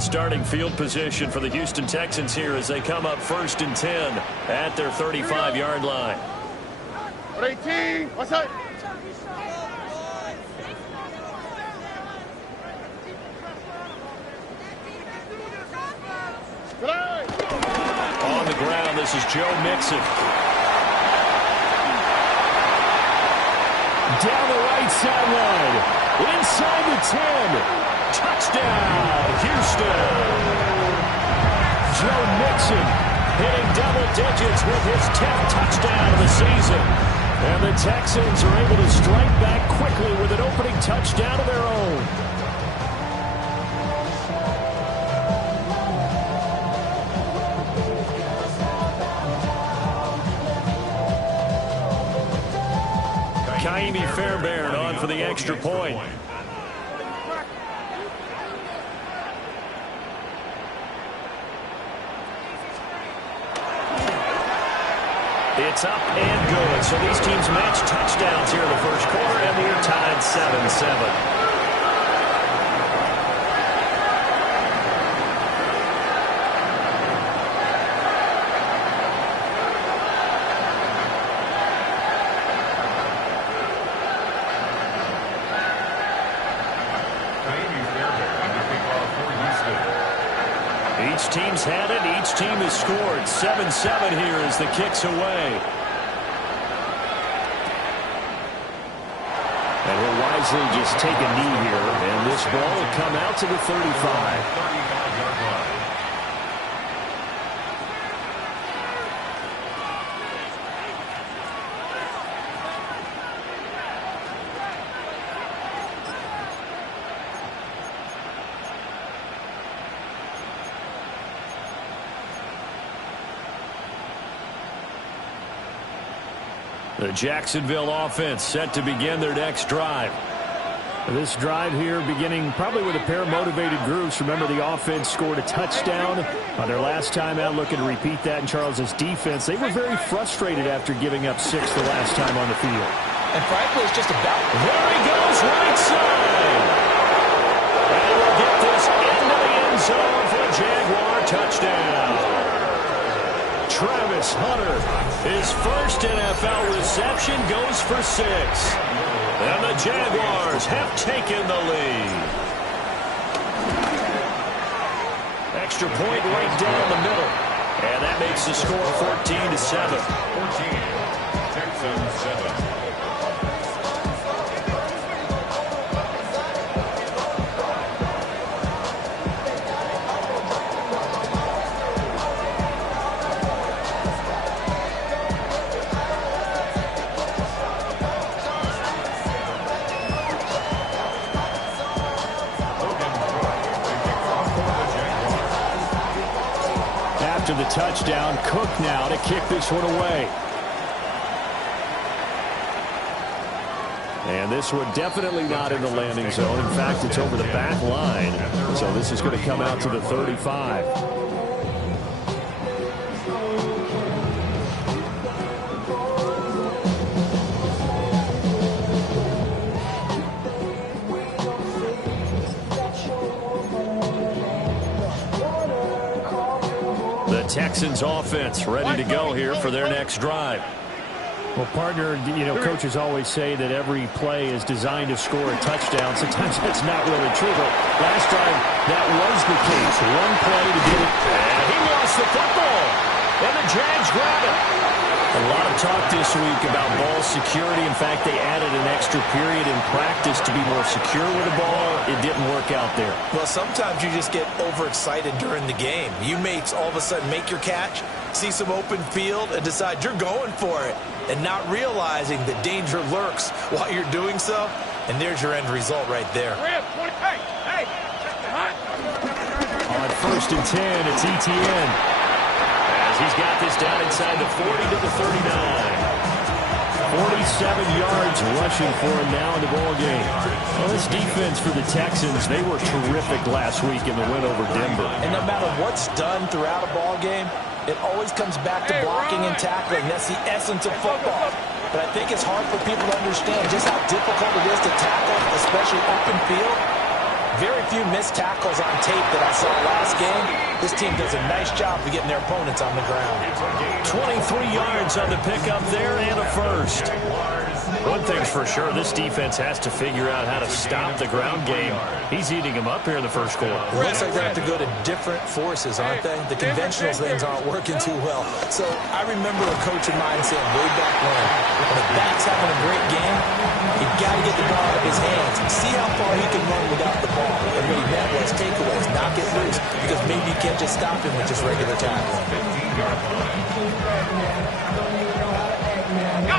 good starting field position for the Houston Texans here as they come up 1st and 10 at their 35-yard line. 18, what's up? On the ground, this is Joe Mixon. Down the right sideline. Inside the 10. Touchdown, Houston. Joe Mixon hitting double digits with his 10th touchdown of the season. And the Texans are able to strike back quickly with an opening touchdown of their own. Kaimi Fairbairn on for the extra point. It's up and good. So these teams match touchdowns here in the first quarter, and we're tied 7-7. Each team's had it. Each team has scored. 7-7 here as the kick's away. And he'll wisely just take a knee here. And this ball will come out to the 35. The Jacksonville offense set to begin their next drive. This drive here beginning probably with a pair of motivated groups. Remember, the offense scored a touchdown on their last time out. Looking to repeat that in Charles's defense. They were very frustrated after giving up 6 the last time on the field. And frankly, it's just about... There he goes, right side. And we'll get this into the end zone for a Jaguar touchdown. Travis Hunter, his first NFL reception, goes for 6. And the Jaguars have taken the lead. Extra point right down the middle. And that makes the score 14-7. 14, Texans 7. The touchdown. Cook now to kick this one away. And this one definitely not in the landing zone. In fact, it's over the back line. So this is going to come out to the 35. Texans offense ready to go here for their next drive. Well, partner, you know, coaches always say that every play is designed to score a touchdown. Sometimes that's not really true, but last time that was the case. One play to get it. And he lost the football. And the Jags grab it. A lot of talk this week about ball security. In fact, they added an extra period in practice to be more secure with the ball. It didn't work out there. Well, sometimes you just get overexcited during the game. You may all of a sudden make your catch, see some open field, and decide you're going for it, and not realizing the danger lurks while you're doing so. And there's your end result right there. On 1st and 10, it's ETN. He's got this down inside the 40 to the 39. 47 yards rushing for him now in the ball game. Well, this defense for the Texans, they were terrific last week in the win over Denver. And no matter what's done throughout a ball game, it always comes back to blocking and tackling. That's the essence of football. But I think it's hard for people to understand just how difficult it is to tackle, especially open field. very few missed tackles on tape that I saw last game. This team does a nice job of getting their opponents on the ground. 23 yards on the pickup there and a first. One thing's for sure, this defense has to figure out how to stop the ground game. He's eating them up here in the first quarter. Looks like they have to go to different forces, aren't they? The conventional things aren't working too well. So I remember a coach of mine saying way back when a back's having a great game, you've got to get the ball out of his hands and see how far he can run without the ball. And what he meant was takeaways, knock it loose, because maybe you can't just stop him with just regular tackling.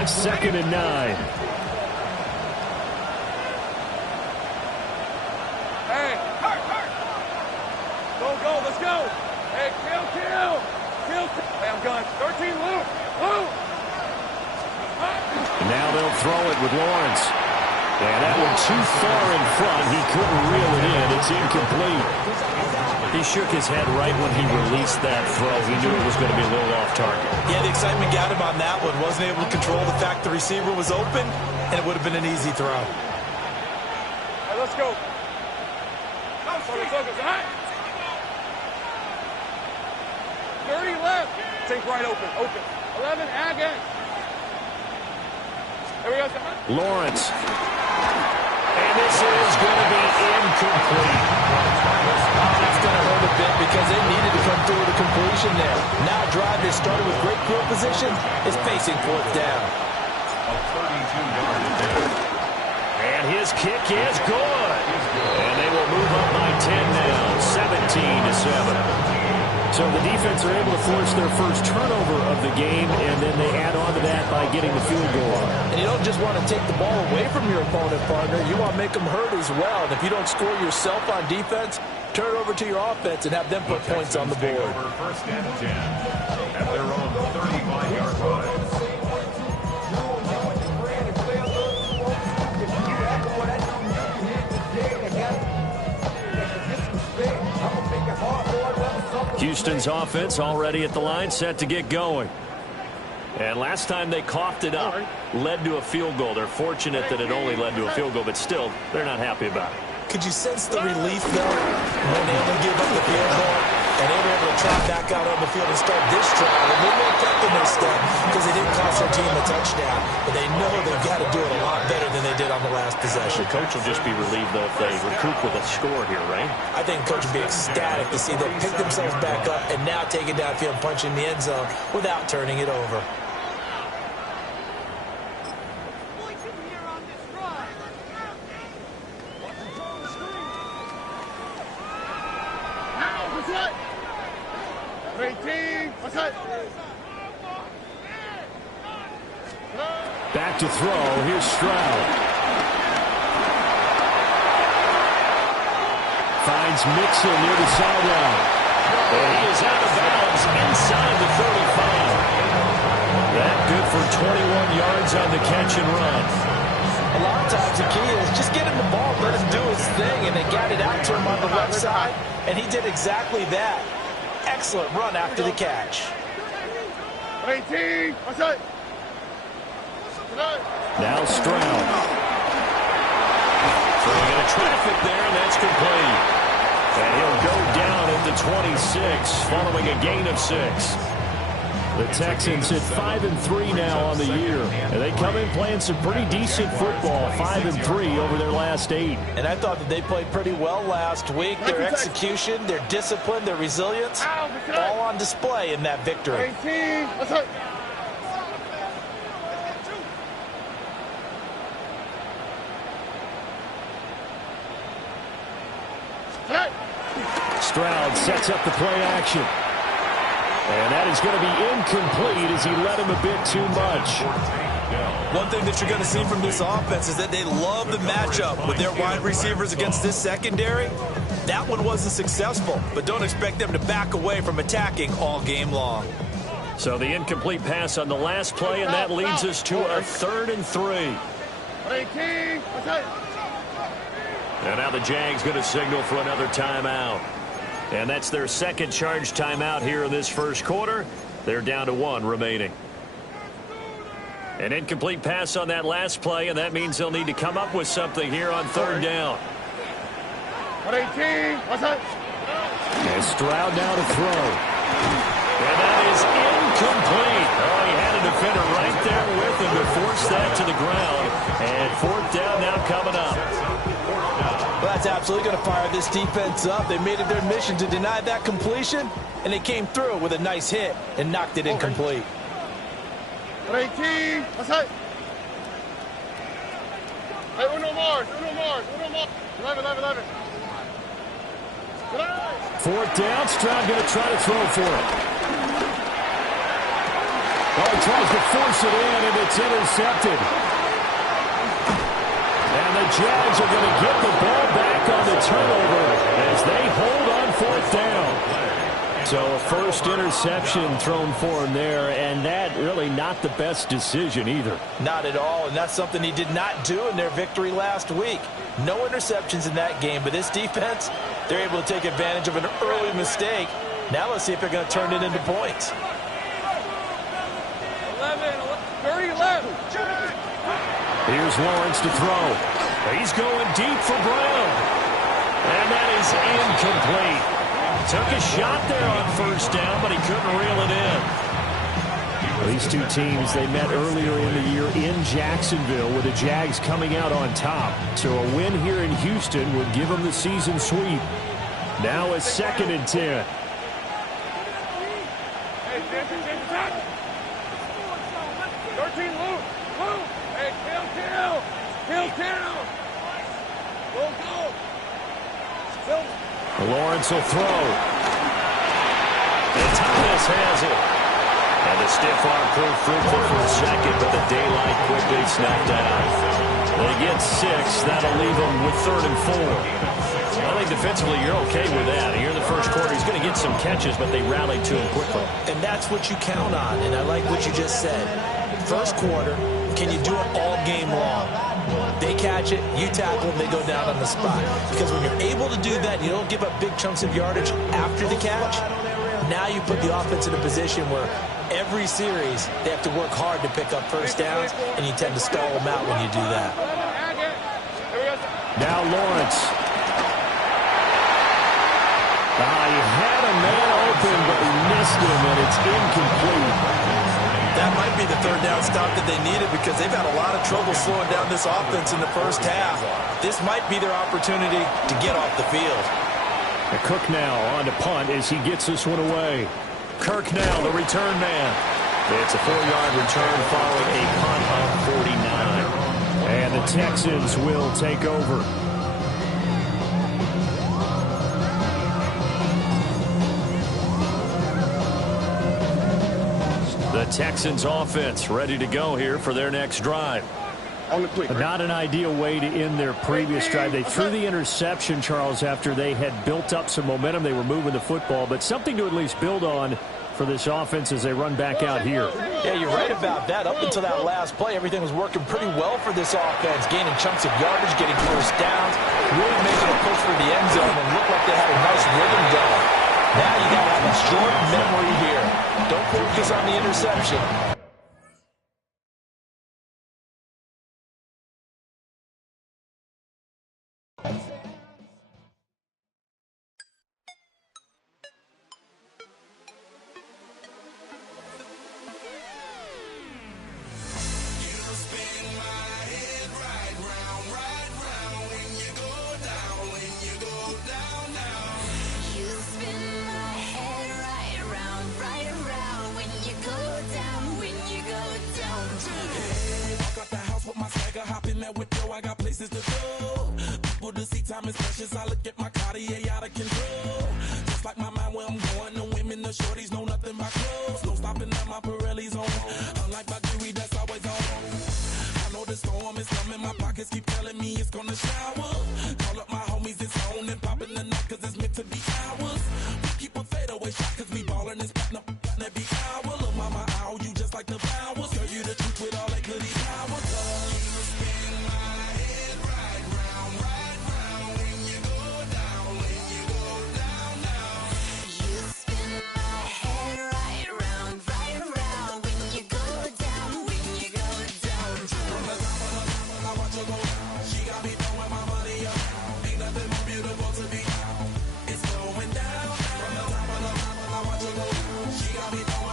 2nd and 9. Hey, go, let's go. Hey, kill. Hey, I'm gone. 13, Lou. And now they'll throw it with Lawrence. And that one too far in front. He couldn't reel it in. It's incomplete. He shook his head right when he released that throw. He knew it was going to be a little off target. Yeah, the excitement got him on that one. Wasn't able to control the fact the receiver was open, and it would have been an easy throw. Hey, let's go. Focus, all right? 30 left. Take right open. 11, again. There we go. Lawrence. And this is going to be incomplete. That's going to hurt a bit because they needed to come through with a completion there. Now a drive that started with great field position is facing 4th down. And his kick is good. And they will move up by 10 now, 17-7. So the defense are able to force their first turnover of the game, and then they add on to that by getting the field goal. And you don't just want to take the ball away from your opponent, partner. You want to make them hurt as well. And if you don't score yourself on defense, turn it over to your offense and have them put points on the board. 1st and 10 at their own 35-yard line. Houston's offense already at the line, set to get going. And last time they coughed it up, led to a field goal. They're fortunate that it only led to a field goal, but still, they're not happy about it. Could you sense the relief, though, when they able to give up the field goal and they were able to trot back out on the field and start this drive? A little more pep in their step because they didn't cost their team a touchdown, but they know they've got to do it a lot better than they did on the last possession. The coach will just be relieved, though, if they recoup with a score here, right? I think coach will be ecstatic to see them pick themselves back up and now take it downfield and punch in the end zone without turning it over. Back to throw. Here's Stroud. Finds Mixon near the sideline. And he is out of bounds inside the 35. That good for 21 yards on the catch and run. A lot of times the key is just get him the ball, let him do his thing, and they got it out to him on the left side, and he did exactly that. Excellent run after the catch. 18, what's that? Now Stroud. Throwing into traffic there, and that's complete. And he'll go down at the 26, following a gain of 6. The Texans at 5-3 now on the year. And they come in playing some pretty decent football, 5-3 over their last 8. And I thought that they played pretty well last week. Their execution, their discipline, their resilience, all on display in that victory. 18, what's that? Stroud sets up the play action. And that is going to be incomplete as he let him a bit too much. One thing that you're going to see from this offense is that they love the matchup with their wide receivers against this secondary. That one wasn't successful, but don't expect them to back away from attacking all game long. So the incomplete pass on the last play, and that leads us to a 3rd and 3. 18, what's that? And now the Jags going to signal for another timeout. And that's their second charge timeout here in this first quarter. They're down to 1 remaining. An incomplete pass on that last play, and that means they'll need to come up with something here on 3rd down. And Stroud now to throw. And that is incomplete. Oh, he had a defender right there with him to force that to the ground. And fourth down now coming up. Well, that's absolutely going to fire this defense up. They made it their mission to deny that completion, and they came through with a nice hit and knocked it incomplete. 18. Hey, uno more. 11. Fourth down, Stroud going to try to throw for it. Oh, he tries to force it in, and it's intercepted. And the Jags are going to get the ball back on the turnover as they hold on fourth down. So a first interception thrown for him there, and that really not the best decision either. Not at all, and that's something he did not do in their victory last week. No interceptions in that game, but this defense, they're able to take advantage of an early mistake. Now let's see if they're going to turn it into points. 30 left. Here's Lawrence to throw. He's going deep for Brown. And that is incomplete. Took a shot there on first down, but he couldn't reel it in. These two teams, they met earlier in the year in Jacksonville with the Jags coming out on top. So a win here in Houston would give them the season sweep. Now a 2nd and 10. Hey, 13 loose. Hey, kill. Go. Lawrence will throw. And Thomas has it. And the stiff arm proved fruitful for a second, but the daylight quickly snapped out. They get 6. That'll leave them with 3rd and 4. I think defensively you're okay with that. Here in the first quarter, he's going to get some catches, but they rallied to him quickly. And that's what you count on, and I like what you just said. First quarter, can you do it all game long? They catch it, you tackle them, they go down on the spot. Because when you're able to do that, you don't give up big chunks of yardage after the catch. Now you put the offense in a position where every series they have to work hard to pick up first downs, and you tend to stall them out when you do that. Now Lawrence. He had a man open, but he missed him, and it's incomplete. That might be the 3rd down stop that they needed because they've had a lot of trouble slowing down this offense in the first half. This might be their opportunity to get off the field. Cook now on to punt as he gets this one away. Kirk now, the return man. It's a 4-yard return following a punt on 49. And the Texans will take over. The Texans offense ready to go here for their next drive. Not an ideal way to end their previous drive. They threw the interception, Charles, after they had built up some momentum. They were moving the football, but something to at least build on for this offense as they run back out here. Yeah, you're right about that. Up until that last play, everything was working pretty well for this offense, gaining chunks of yardage, getting first downs, really making a push for the end zone, and looked like they had a nice rhythm going. Now you got to have a short memory here. Don't focus on the interception. She got me throwing my money up. Ain't nothing more beautiful to me. She got me throwing